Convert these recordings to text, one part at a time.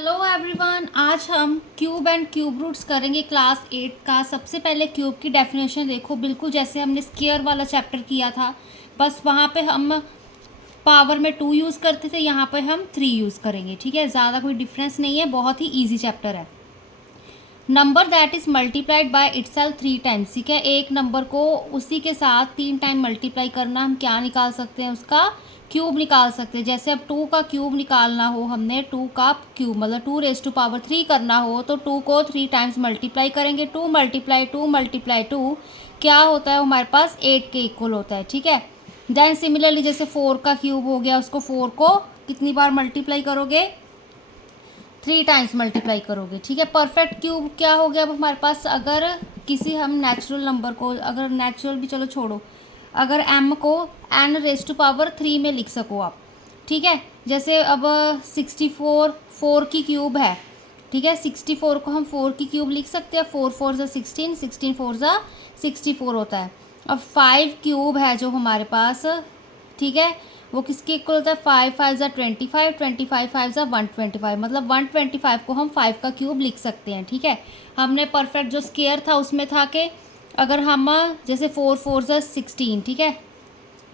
Hello everyone, आज हम cube and cube roots करेंगे क्लास 8 का। सबसे पहले क्यूब की डेफिनेशन देखो, बिल्कुल जैसे हमने स्क्वायर वाला चैप्टर किया था, बस वहाँ पे हम पावर में 2 यूज़ करते थे, यहाँ पे हम 3 यूज़ करेंगे। ठीक है, ज़्यादा कोई डिफरेंस नहीं है, बहुत ही ईजी चैप्टर है। Number that is multiplied by itself 3 times. ठीक है, एक नंबर को उसी के साथ 3 टाइम मल्टीप्लाई करना, हम क्या निकाल सकते हैं, उसका क्यूब निकाल सकते हैं। जैसे अब 2 का क्यूब निकालना हो, हमने 2 का क्यूब मतलब 2⁻³ करना हो, तो 2 को 3 टाइम्स मल्टीप्लाई करेंगे। 2 मल्टीप्लाई 2 मल्टीप्लाई 2 क्या होता है, हमारे पास 8 के इक्वल होता है। ठीक है, देन सिमिलरली जैसे 4 का क्यूब हो गया, उसको 4 को कितनी बार मल्टीप्लाई करोगे, 3 टाइम्स मल्टीप्लाई करोगे। ठीक है, परफेक्ट क्यूब क्या हो गया अब हमारे पास। अगर किसी हम नेचुरल नंबर को, अगर नेचुरल भी चलो छोड़ो, अगर m को n⁻³ में लिख सको आप। ठीक है, जैसे अब 64 4 की क्यूब है। ठीक है, 64 को हम 4 की क्यूब लिख सकते हैं। 4 4 ज़ा 16, 16 4 ज़ा 64 होता है। अब 5 क्यूब है जो हमारे पास, ठीक है, वो किसके इक्वल होता है, 5 5 ज़ा 25, 25 5 ज़ा 125, मतलब 125 को हम 5 का क्यूब लिख सकते हैं। ठीक है, हमने परफेक्ट जो स्क्वायर था उसमें था कि अगर हम जैसे 4 4 ज़ा 16, ठीक है,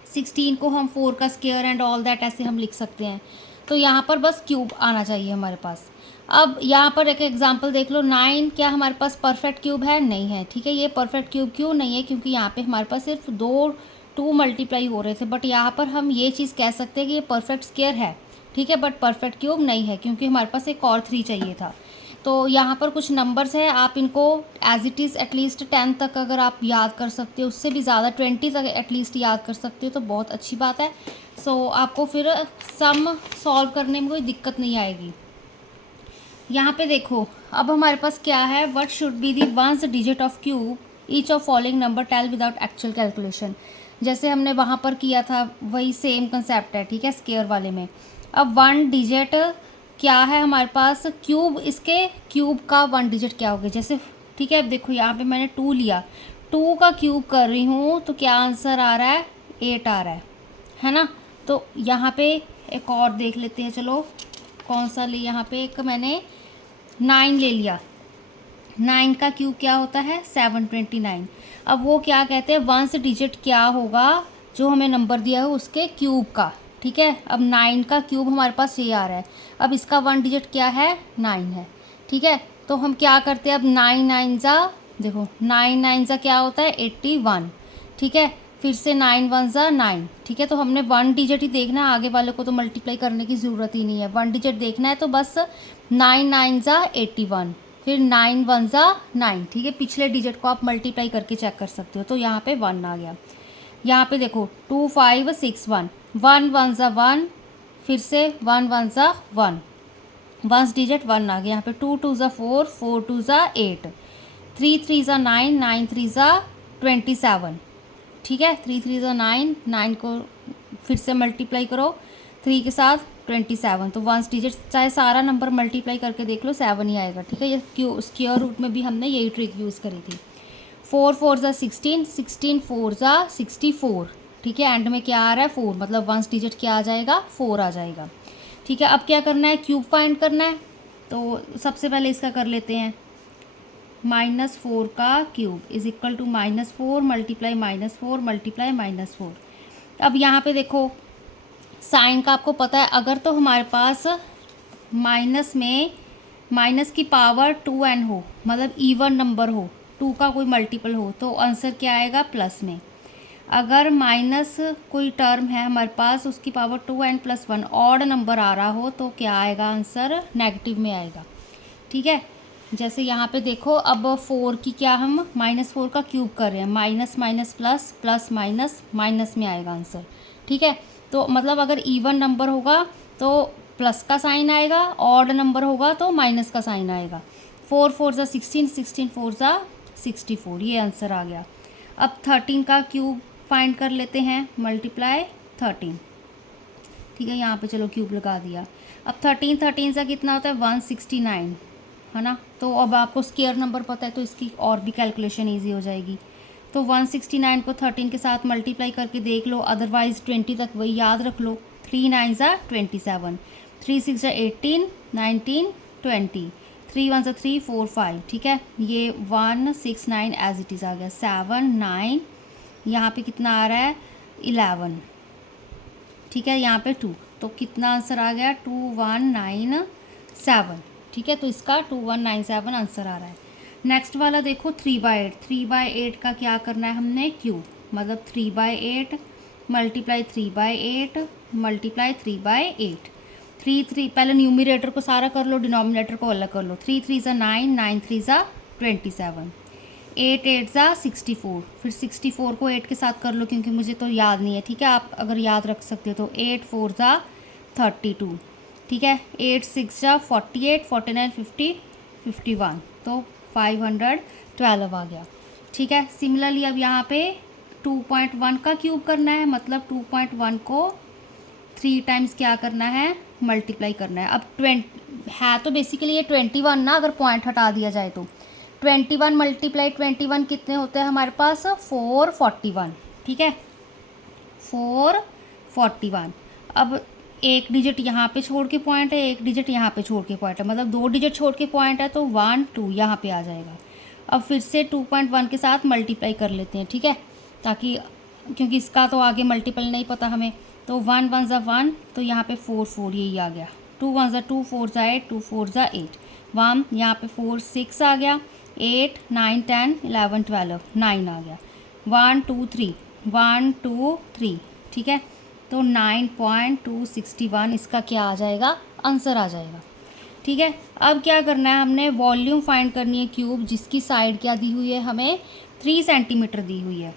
16 को हम 4 का स्क्वायर एंड ऑल दैट ऐसे हम लिख सकते हैं। तो यहाँ पर बस क्यूब आना चाहिए हमारे पास। अब यहाँ पर एक एग्जांपल देख लो, 9 क्या हमारे पास परफेक्ट क्यूब है, नहीं है। ठीक है, ये परफेक्ट क्यूब क्यों नहीं है, क्योंकि यहाँ पे हमारे पास सिर्फ 2 मल्टीप्लाई हो रहे थे, बट यहाँ पर हम ये चीज़ कह सकते हैं कि ये परफेक्ट स्क्वायर है। ठीक है, बट परफेक्ट क्यूब नहीं है, क्योंकि हमारे पास एक और 3 चाहिए था। तो यहाँ पर कुछ नंबर्स हैं, आप इनको एज इट इज़ एटलीस्ट 10 तक अगर आप याद कर सकते हो, उससे भी ज़्यादा 20 तक एटलीस्ट याद कर सकते हो, तो बहुत अच्छी बात है। सो आपको फिर सम सॉल्व करने में कोई दिक्कत नहीं आएगी। यहाँ पे देखो, अब हमारे पास क्या है, what should be the ones digit of cube each of following number tell without actual calculation. जैसे हमने वहाँ पर किया था वही सेम कंसेप्ट है। ठीक है, स्क्वायर वाले में अब 1 डिजिट क्या है हमारे पास, क्यूब, इसके क्यूब का 1 डिजिट क्या होगा। जैसे ठीक है, अब देखो यहाँ पे मैंने 2 लिया, 2 का क्यूब कर रही हूँ, तो क्या आंसर आ रहा है, 8 आ रहा है ना। तो यहाँ पे एक और देख लेते हैं, चलो कौन सा ले, यहाँ पे एक मैंने 9 ले लिया। 9 का क्यूब क्या होता है, 729। अब वो क्या कहते हैं, वंस डिजिट क्या होगा जो हमें नंबर दिया है उसके क्यूब का। ठीक है, अब 9 का क्यूब हमारे पास ये आ रहा है, अब इसका 1 डिजिट क्या है, 9 है। ठीक है, तो हम क्या करते हैं, अब 9 9 ज़ा, देखो 9 9 ज़ा क्या होता है, 81। ठीक है, फिर से 9 1 ज़ा 9। ठीक है, तो हमने 1 डिजिट ही देखना है, आगे वाले को तो मल्टीप्लाई करने की ज़रूरत ही नहीं है, 1 डिजिट देखना है। तो बस 9 9 ज़ा 81, फिर 9 1 ज़ा 9। ठीक है, पिछले डिजिट को आप मल्टीप्लाई करके चेक कर सकते हो, तो यहाँ पे 1 आ गया। यहाँ पे देखो 2 5 6 1, 1 1 ज़ा 1, फिर से 1 1 ज़ा 1, वंस डिजिट 1 आ गया। यहाँ पे 2 2 ज़ा 4, 4 2 ज़ा 8, 3 3 ज़ा 9, 9 3 ज़ा 27। ठीक है, 3 3 ज़ा 9, 9 को फिर से मल्टीप्लाई करो 3 के साथ 27, तो वंस डिजिट चाहे सारा नंबर मल्टीप्लाई करके देख लो 7 ही आएगा। ठीक है, ये स्क्वायर रूट में भी हमने यही ट्रिक यूज़ करी थी। 4 4 ज़ा 16, 16 4 ज़ा 64। ठीक है, एंड में क्या आ रहा है, 4, मतलब वंस डिजिट क्या आ जाएगा, 4 आ जाएगा। ठीक है, अब क्या करना है, क्यूब फाइंड करना है। तो सबसे पहले इसका कर लेते हैं, -4 का cube is equal to -4 multiply -4 multiply -4। अब यहाँ पे देखो साइन का आपको पता है, अगर तो हमारे पास माइनस में माइनस की पावर 2n हो, मतलब इवन नंबर हो, 2 का कोई मल्टीपल हो, तो आंसर क्या आएगा, प्लस में। अगर माइनस कोई टर्म है हमारे पास, उसकी पावर 2n+1 ऑड नंबर आ रहा हो, तो क्या आएगा आंसर, नेगेटिव में आएगा। ठीक है, जैसे यहाँ पे देखो, अब 4 की क्या, हम -4 का क्यूब कर रहे हैं, minus minus plus, plus minus minus में आएगा आंसर। ठीक है, तो मतलब अगर इवन नंबर होगा तो प्लस का साइन आएगा, ऑड नंबर होगा तो माइनस का साइन आएगा। 4 4 ज़ा 16, 16 4 ज़ा 64, ये आंसर आ गया। अब 13 का क्यूब फाइंड कर लेते हैं, मल्टीप्लाई 13। ठीक है, यहाँ पे चलो क्यूब लगा दिया। अब 13 13 सा कितना होता है, 169, है ना। तो अब आपको स्क्वायर नंबर पता है, तो इसकी और भी कैलकुलेशन ईजी हो जाएगी। तो 169 को 13 के साथ मल्टीप्लाई करके देख लो, अदरवाइज़ 20 तक वही याद रख लो। 3 9 ज़ा 27, 3 6 ज़ा 18, 19, 20, 3 1 3 4 5, ठीक है। ये 1 6 9 एज इट इज़ आ गया, 7 9, यहाँ पे कितना आ रहा है 11, ठीक है, यहाँ पे 2, तो कितना आंसर आ गया 2197, ठीक है। तो इसका 2197 आंसर आ रहा है। नेक्स्ट वाला देखो 3/8, 3/8 का क्या करना है हमने क्यूब, मतलब 3/8 मल्टीप्लाई 3/8 मल्टीप्लाई 3/8, 3 3 पहले न्यूमरेटर को सारा कर लो, डिनोमिनेटर को अलग कर लो। 3 3 ज़ा 9, 9 3 ज़ा 27, 8 8 ज़ा 64, फिर 64 को 8 के साथ कर लो क्योंकि मुझे तो याद नहीं है, ठीक है। आप अगर याद रख सकते हो तो 8 4 ज़ा 32, ठीक है। 8 6 ज़ा 48, 49 50 51, तो 512 आ गया, ठीक है। सिमिलरली अब यहाँ पे 2.1 का क्यूब करना है, मतलब 2.1 को 3 टाइम्स क्या करना है मल्टीप्लाई करना है। अब 20 है तो बेसिकली ये 21 ना, अगर पॉइंट हटा दिया जाए तो 21 मल्टीप्लाई 21 कितने होते हैं हमारे पास 441, ठीक है, 441। अब एक डिजिट यहाँ पे छोड़ के पॉइंट है, एक डिजिट यहाँ पे छोड़ के पॉइंट है, मतलब 2 डिजिट छोड़ के पॉइंट है, तो 1 2 यहाँ पे आ जाएगा। अब फिर से 2.1 के साथ मल्टीप्लाई कर लेते हैं, ठीक है, ताकि क्योंकि इसका तो आगे मल्टीपल नहीं पता हमें, तो 1 1 ज़ा 1, तो यहाँ पे 4 4 यही आ गया। 2 1 ज़ा 2, 4 ज़ा 8, 2 4 ज़ा 8, 1 यहाँ पे 4 6 आ गया, 8 9 10 11 12 9 आ गया, 1 2 3 1 2 3, ठीक है। तो 9.261 इसका क्या आ जाएगा आंसर आ जाएगा, ठीक है। अब क्या करना है हमने वॉल्यूम फाइंड करनी है क्यूब, जिसकी साइड क्या दी हुई है हमें 3 सेंटीमीटर दी हुई है।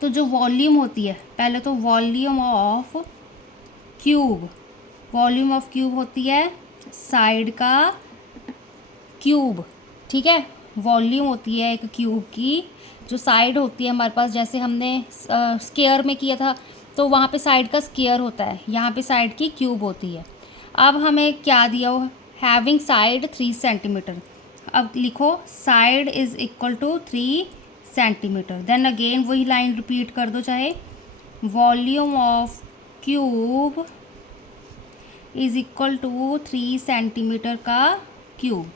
तो जो वॉल्यूम होती है, पहले तो volume of cube, volume of cube होती है साइड का क्यूब, ठीक है। वॉल्यूम होती है एक क्यूब की, जो साइड होती है हमारे पास, जैसे हमने स्क्वायर में किया था तो वहाँ पे साइड का स्क्वायर होता है, यहाँ पे साइड की क्यूब होती है। अब हमें क्या दिया हो, हैविंग साइड 3 सेंटीमीटर। अब लिखो side is equal to 3 centimetre, then again वही लाइन रिपीट कर दो चाहे, volume of cube is equal to 3 centimetre का क्यूब।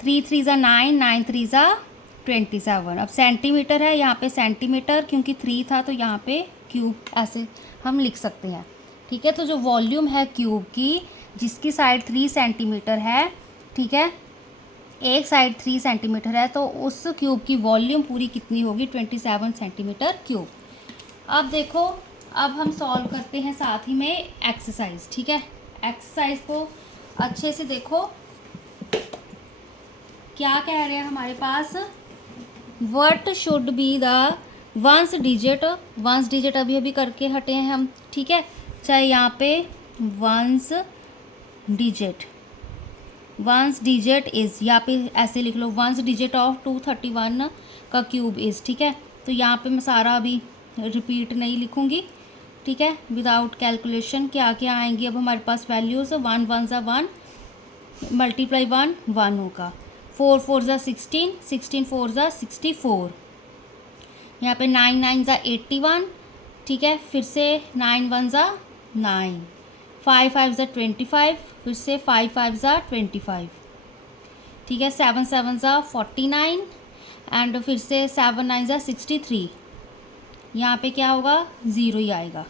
3 3 ज़ा 9, 9 3 ज़ा 27। अब सेंटीमीटर है, यहाँ पे सेंटीमीटर क्योंकि 3 था तो यहाँ पे क्यूब ऐसे हम लिख सकते हैं, ठीक है। तो जो वॉल्यूम है क्यूब की, जिसकी साइड 3 सेंटीमीटर है, ठीक है, एक साइड 3 सेंटीमीटर है, तो उस क्यूब की वॉल्यूम पूरी कितनी होगी 27 सेंटीमीटर क्यूब। अब देखो, अब हम सॉल्व करते हैं साथ ही में एक्सरसाइज, ठीक है। एक्सरसाइज को अच्छे से देखो, क्या कह रहे हैं हमारे पास, what should be the ones digit, ones digit अभी अभी करके हटे हैं हम, ठीक है। चाहे यहाँ पे once digit, ones digit is, यहाँ पे ऐसे लिख लो, वंस डिजिट ऑफ 231 का क्यूब इज़, ठीक है। तो यहाँ पे मैं सारा अभी रिपीट नहीं लिखूँगी, ठीक है, विदाउट कैलकुलेशन क्या क्या आएंगी अब हमारे पास वैल्यूज़। 1 1 ज़ा 1 मल्टीप्लाई 1 1 होगा, 4 4 ज़ा 16, 16 4 ज़ा 64, यहाँ पे 9 9 ज़ा 81, ठीक है। फिर से 9 1 ज़ा 9, 5 5 ज़ा 25, फिर से 5 5 ज़ा 25, ठीक है। 7 7 ज़ा 49 एंड फिर से 7 9 ज़ा 63, यहाँ पे क्या होगा 0 ही आएगा,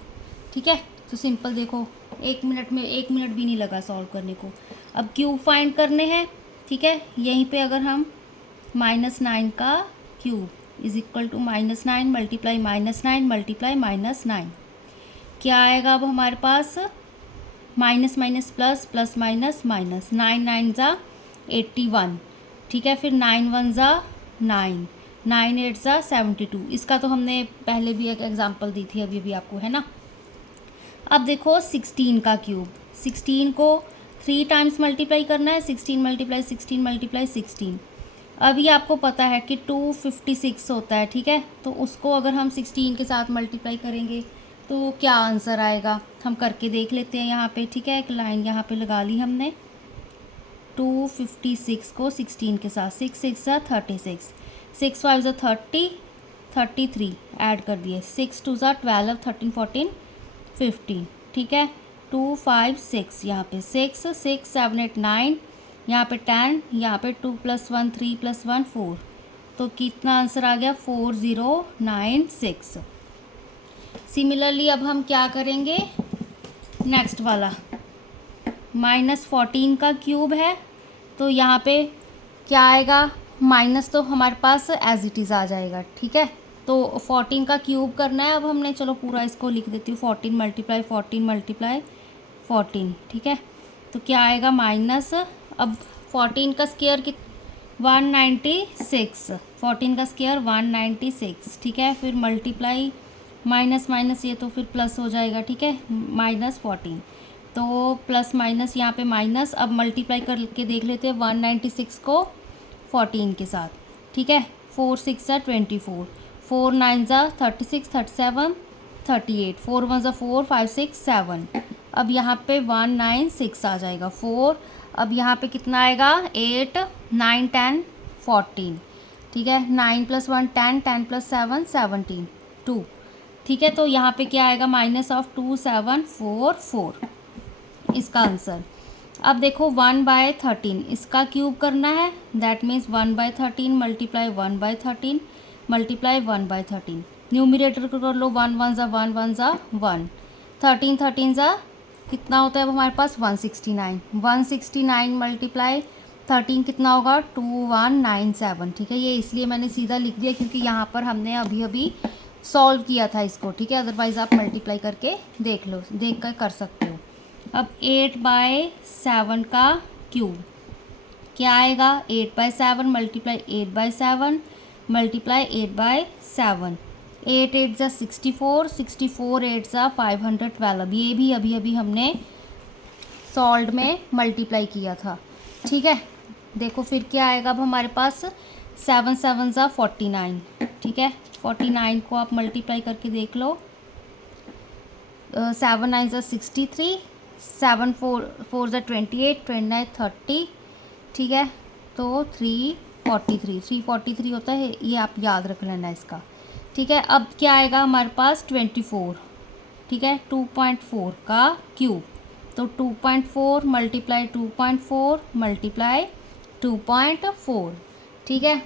ठीक है। तो सिंपल देखो, 1 मिनट में 1 मिनट भी नहीं लगा सॉल्व करने को। अब क्यूब फाइंड करने हैं, ठीक है। यहीं पे अगर हम -9 का cube is equal to -9 multiply -9 multiply -9, क्या आएगा अब हमारे पास, minus minus plus plus minus minus, 9 9 ज़ा 81, ठीक है। फिर 9 1 ज़ा 9, 9 8 ज़ा 72, इसका तो हमने पहले भी एक एग्जांपल दी थी अभी भी आपको, है ना। अब देखो 16 का क्यूब, 16 को 3 टाइम्स मल्टीप्लाई करना है, 16 मल्टीप्लाई 16 मल्टीप्लाई 16। अभी आपको पता है कि 256 होता है, ठीक है। तो उसको अगर हम 16 के साथ मल्टीप्लाई करेंगे तो क्या आंसर आएगा, हम करके देख लेते हैं यहाँ पे, ठीक है। एक लाइन यहाँ पे लगा ली हमने, 256 को 16 के साथ, 6 6 ज़ा 36, 6 5 ज़ा 30, 33 ऐड कर दिए, 6 2 ज़ा 12, 13 14 15, ठीक है। 2 5 6 यहाँ पे 6 6 7 8 9, यहाँ पे 10, यहाँ पे 2 + 1 3 + 1 4, तो कितना आंसर आ गया 4096। सिमिलरली अब हम क्या करेंगे, नेक्स्ट वाला -14 का क्यूब है, तो यहाँ पे क्या आएगा, माइनस तो हमारे पास एज इट इज़ आ जाएगा, ठीक है। तो 14 का क्यूब करना है अब हमने, चलो पूरा इसको लिख देती हूँ, 14 × 14 × 14, ठीक है। तो क्या आएगा माइनस, अब 14 का स्क्वायर 196, 14 का स्क्वायर 196, ठीक है। फिर मल्टीप्लाई माइनस माइनस ये तो फिर प्लस हो जाएगा, ठीक है, -14, तो प्लस माइनस यहाँ पे माइनस, अब मल्टीप्लाई करके देख लेते हैं 196 को 14 के साथ, ठीक है। 4 × 6 = 24, 4 × 9 = 36, 37, 38, 4 × 1 = 4, 5 6 7, अब यहाँ पे 196 आ जाएगा 4, अब यहाँ पे कितना आएगा 8 9 10 14, ठीक है। 9 + 1 10, 10 + 7 17 2, ठीक है। तो यहाँ पे क्या आएगा -2744 इसका आंसर। अब देखो 1/13 इसका क्यूब करना है, that means 1/13 multiply 1/13 multiply 1/13, numerator को कर लो, 1 1 ज़ा 1 1 ज़ा 1, 13 13 ज़ा कितना होता है अब हमारे पास 169, 169 मल्टीप्लाई 13 कितना होगा 2197, ठीक है। ये इसलिए मैंने सीधा लिख दिया क्योंकि यहाँ पर हमने अभी अभी सॉल्व किया था इसको, ठीक है। अदरवाइज़ आप मल्टीप्लाई करके देख लो, देख कर सकते हो। अब 8/7 का क्यूब क्या आएगा, 8/7 मल्टीप्लाई 8/7 मल्टीप्लाई 8/7, 8 8 ज़ा 64, 64 8 ज़ा 512, अब ये भी अभी अभी हमने सॉल्व में मल्टीप्लाई किया था, ठीक है। देखो फिर क्या आएगा अब हमारे पास 7 7 ज़ा 49, ठीक है। 49 को आप मल्टीप्लाई करके देख लो, 7 9 ज़ा 63, 7 4 4 ज़ा 28, 29 30, ठीक है। तो 343 होता है, ये आप याद रख लेना इसका, ठीक है। अब क्या आएगा हमारे पास 24, ठीक है, 2.4 का क्यूब, तो 2.4 मल्टीप्लाई 2.4 मल्टीप्लाई 2.4, ठीक है।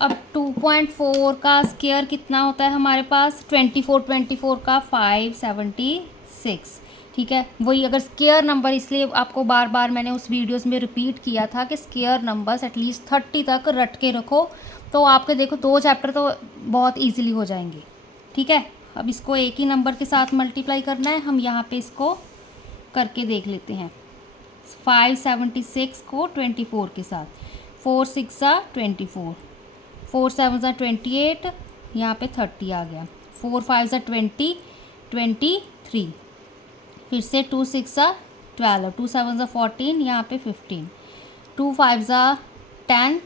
अब 2.4 का स्क्वायर कितना होता है हमारे पास, 24 का 576, ठीक है। वही अगर स्क्वायर नंबर, इसलिए आपको बार बार मैंने उस वीडियोस में रिपीट किया था कि स्क्वायर नंबर्स एटलीस्ट 30 तक रट के रखो, तो आपके देखो 2 चैप्टर तो बहुत ईजिली हो जाएंगे, ठीक है। अब इसको एक ही नंबर के साथ मल्टीप्लाई करना है, हम यहाँ पे इसको करके देख लेते हैं। 576 को 24 के साथ, 4 6 ज़ा 24, 4 7 ज़ा 28, यहाँ पे 30 आ गया, 4 5 ज़ा 20 23, फिर से 2 6 ज़ा 12, 2 7 ज़ा 14, यहाँ पे 15, 2 5 ज़ा 10,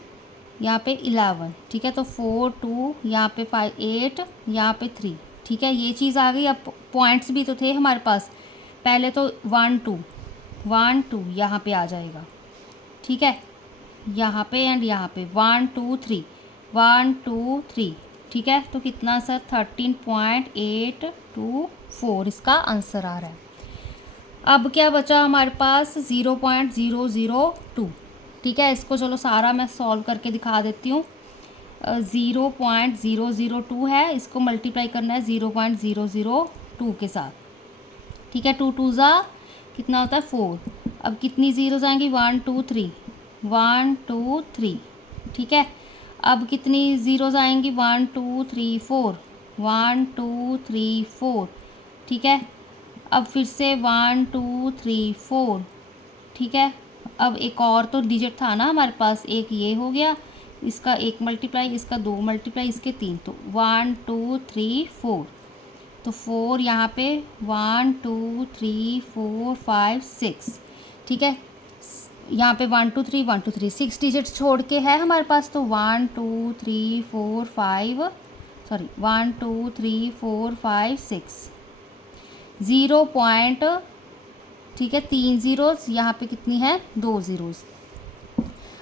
यहाँ पे 11, ठीक है। तो 4 2, यहाँ पे 5 8, यहाँ पे 3, ठीक है। ये चीज़ आ गई। अब पॉइंट्स भी तो थे हमारे पास, पहले तो 1 2 1 2 यहाँ पे आ जाएगा, ठीक है, यहाँ पे एंड यहाँ पे 1 2 3 1 2 3, ठीक है। तो कितना सर 13.824 इसका आंसर आ रहा है। अब क्या बचा हमारे पास 0.002, ठीक है। इसको चलो सारा मैं सॉल्व करके दिखा देती हूँ। 0.002 है, इसको मल्टीप्लाई करना है 0.002 के साथ, ठीक है। 2 2 ज़ा कितना होता है 4, अब कितनी ज़ीरोज़ आएंगी 1 2 3 1 2 3, ठीक है। अब कितनी ज़ीरोज़ आएंगी 1 2 3 4 1 2 3 4, ठीक है। अब फिर से 1 2 3 4, ठीक है। अब एक और तो डिजिट था ना हमारे पास, एक ये हो गया, इसका एक मल्टीप्लाई, इसका 2 मल्टीप्लाई, इसके 3, तो 1 2 3 4, तो 4 यहाँ पे 1 2 3 4 5 6, ठीक है। यहाँ पे 1 2 3 1 2 3 6 डिजिट्स छोड़ के है हमारे पास, तो 1 2 3 4 5 सॉरी 1 2 3 4 5 6 0 पॉइंट, ठीक है, 3 ज़ीरोज़, यहाँ पे कितनी है 2 ज़ीरोज़।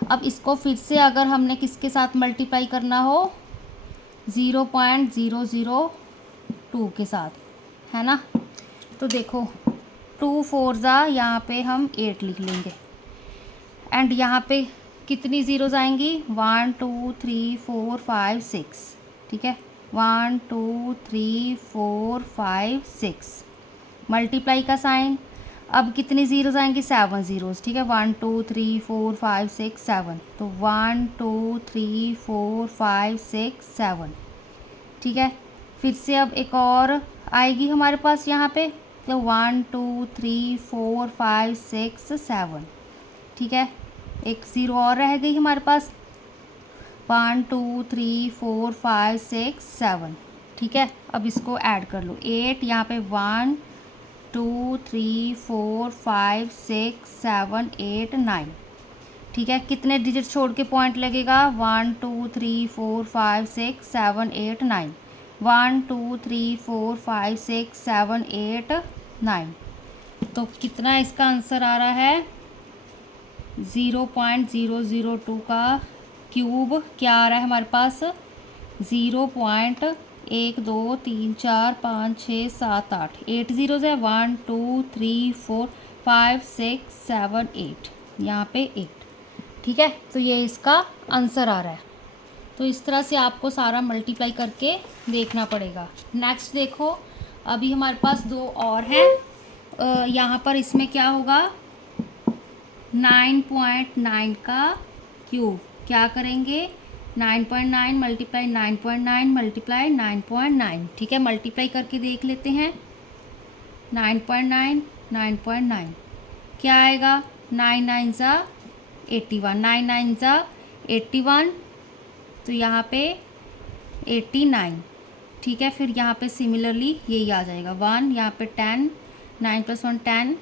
अब इसको फिर से अगर हमने किसके साथ मल्टीप्लाई करना हो 0.002 के साथ, है ना। तो देखो 2 4 ज़ा यहाँ पे हम 8 लिख लेंगे, एंड यहाँ पे कितनी ज़ीरोज़ आएंगी, 1 2 3 4 5 6, ठीक है, 1 2 3 4 5 6, मल्टीप्लाई का साइन। अब कितनी ज़ीरोज़ आएंगी, 7 ज़ीरोज़, ठीक है, 1 2 3 4 5 6 7, तो 1 2 3 4 5 6 7, ठीक है। फिर से अब एक और आएगी हमारे पास यहाँ पे, तो 1 2 3 4 5 6 7, ठीक है। एक ज़ीरो और रह गई हमारे पास, 1 2 3 4 5 6 7, ठीक है। अब इसको ऐड कर लो, 8 यहाँ पे 1 2 3 4 5 6 7 8 9, ठीक है। कितने डिजिट छोड़ के पॉइंट लगेगा, 1 2 3 4 5 6 7 8 9, 1 2 3 4 5 6 7 8 9, तो कितना इसका आंसर आ रहा है, 0.002 का क्यूब क्या आ रहा है हमारे पास, 0.1 2 3 4 5 6 7 8, 8 ज़ीरोज़ है, 1 2 3 4 5 6 7 8, यहाँ पे 8, ठीक है। तो ये इसका आंसर आ रहा है। तो इस तरह से आपको सारा मल्टीप्लाई करके देखना पड़ेगा। नेक्स्ट देखो, अभी हमारे पास दो और हैं। यहाँ पर इसमें क्या होगा, 9.9 का क्यूब, क्या करेंगे, 9.9 मल्टीप्लाई 9.9 मल्टीप्लाई 9.9, ठीक है। मल्टीप्लाई करके देख लेते हैं, 9.9 9.9 क्या आएगा, 9 9 ज़ा 81, 9 9 ज़ा 81, तो यहाँ पे 89, ठीक है। फिर यहाँ पे सिमिलरली यही आ जाएगा, 1 यहाँ पे 10, 9 + 1 10,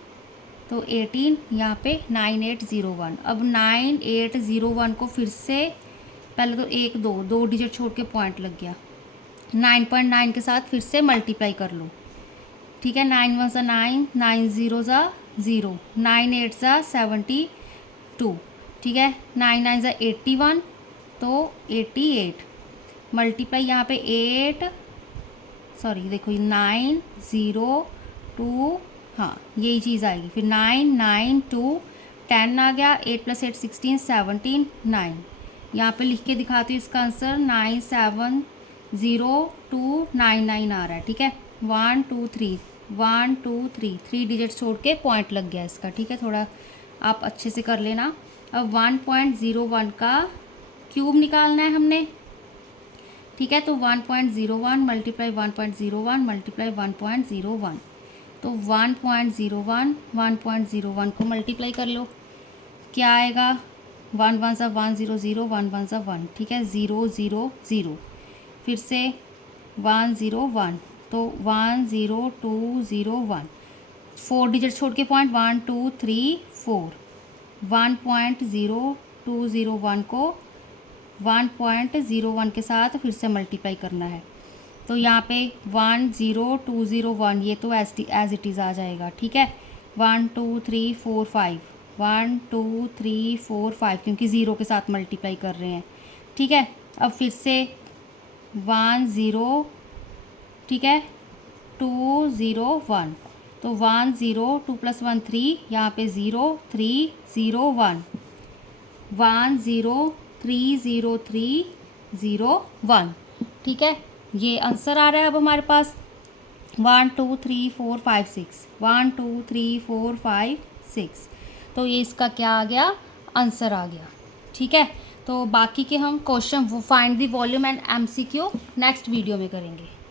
तो 18, यहाँ पे 9801। अब 9801 को फिर से पहले तो 1 2 2 डिजिट छोड़ के पॉइंट लग गया, 9.9 के साथ फिर से मल्टीप्लाई कर लो, ठीक है। 9 1 ज़ा 9, 9 0 ज़ा 0, 9 8 ज़ा 72, ठीक है। 9 9 ज़ा 81, तो 88, मल्टीप्लाई यहाँ पे 8, सॉरी देखो 9 0 2, हाँ यही चीज़ आएगी। फिर 9 9 2 10 आ गया, 8 + 8 16 17 9, यहाँ पे लिख के दिखाती हूँ इसका आंसर, 9 7 0 2 9 9 आ रहा है, ठीक है। 1 2 3 1 2 3 3 डिजिट छोड़ के पॉइंट लग गया इसका, ठीक है। थोड़ा आप अच्छे से कर लेना। अब 1.01 का क्यूब निकालना है हमने, ठीक है। तो 1.01 मल्टीप्लाई 1.01 मल्टीप्लाई 1.01, तो 1.01 1.01 को मल्टीप्लाई कर लो, क्या आएगा, 1 1 सा 1 0 0, 1 1 सा 1, ठीक है, 0 0 0, फिर से 1 0 1, तो 1 0 2 0 1, 4 डिजिट छोड़ के पॉइंट 1 2 3 4, 1.0201 को 1.01 के साथ फिर से मल्टीप्लाई करना है, तो यहाँ पे 10201 ये तो एज इट इज़ आ जाएगा, ठीक है। 1 2 3 4 5, 1 2 3 4 5, क्योंकि ज़ीरो के साथ मल्टीप्लाई कर रहे हैं, ठीक है। अब फिर से 1 0, ठीक है, 2 0 1, तो 1 0 2 + 1 3, यहाँ पे 0 3 0 1, 1 0 3 0 3 0 1, ठीक है। ये आंसर आ रहा है अब हमारे पास 1 2 3 4 5 6, 1 2 3 4 5 6, तो ये इसका क्या आ गया, आंसर आ गया, ठीक है। तो बाकी के हम question find the volume and MCQ next video में करेंगे।